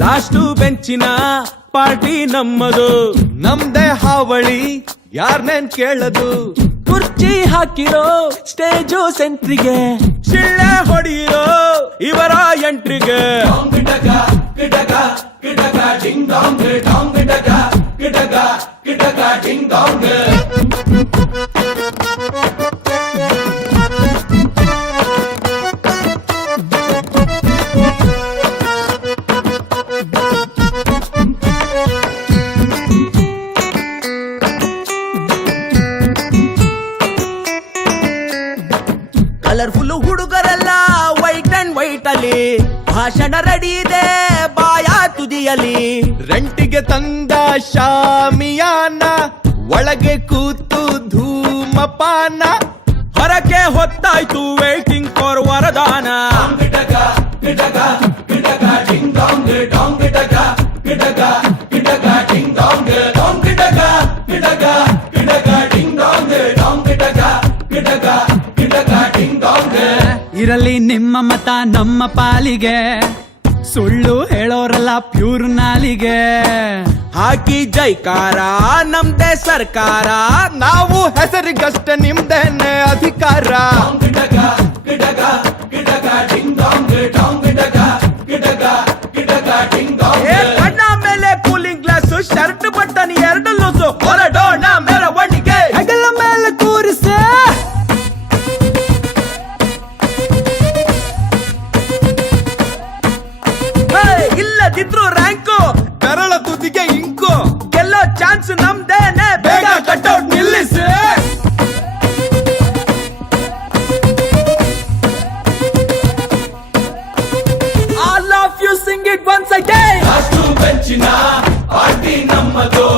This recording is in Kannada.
ಲಾಸ್ಟ್ ಬೆಂಚಿನ ಪಾರ್ಟಿ ನಮ್ಮದು, ನಮ್ದೇ ಹಾವಳಿ ಯಾರ್ನೇನ್ ಕೇಳದು. ಕುರ್ಚಿ ಹಾಕಿರೋ ಸ್ಟೇಜು ಸೆಂಟ್ರಿಗೆ, ಶಿಳ್ಳೆ ಹೊಡೆಯಿರೋ ಇವರ ಎಂಟ್ರಿಗೆ. ಕಲರ್ಫುಲ್ ಹುಡುಗರೆಲ್ಲ ವೈಟ್ ಅಂಡ್ ವೈಟ್ ಅಲ್ಲಿ, ಭಾಷಣ ರೆಡಿ ಇದೆ ಬಾಯ ತುದಿಯಲಿ. ರೆಂಟಿಗೆ ತಂದ ಶಾಮಿಯಾನ, ಒಳಗೆ ಕೂತು ಧೂಮಪಾನ. ಹೊರಕ್ಕೆ ಹೊತ್ತಾಯ್ತು ವೇಟಿಂಗ್ ಫಾರ್ ವರದಾನ. ಇರಲಿ ನಿಮ್ಮ ಮತ ನಮ್ಮ ಪಾಲಿಗೆ, ಸುಳ್ಳು ಹೇಳೋರಲ್ಲ ಪ್ಯೂರ್ ನಾಲಿಗೆ. ಹಾಕಿ ಜೈಕಾರ ನಮ್ದೇ ಸರ್ಕಾರ, ನಾವು ಹೆಸರಿಗಷ್ಟೇ ನಿಮ್ದೇನೆ ಅಧಿಕಾರ. ಏ ಕಣ್ಣ ಮೇಲೆ ಕೂಲಿಂಗ್ ಗ್ಲಾಸ್, ಶರ್ಟ್ ಬಟನ್ ಎರಡು ಲೂಸು, ಹೊರಡೋಣ ಮೆರವಣಿಗೆ. ಹೆಗಲ ಮೇಲೆ ಕೂರಿಸೆ ಇಲ್ಲದಿದ್ರು ರ್ಯಾಂಕು, ಕರಳ ತುದಿಗೆ ಇಂಕು, ಗೆಲ್ಲೋ ಚಾನ್ಸ್ ನಮ್ದೇನೆ, ಬೇಗ ಕಟ್ಔಟ್ ನಿಲ್ಲಿಸಿ. All of you sing it once again. Last ಬೆಂಚಿನ ಪಾರ್ಟಿ ನಮ್ಮದು,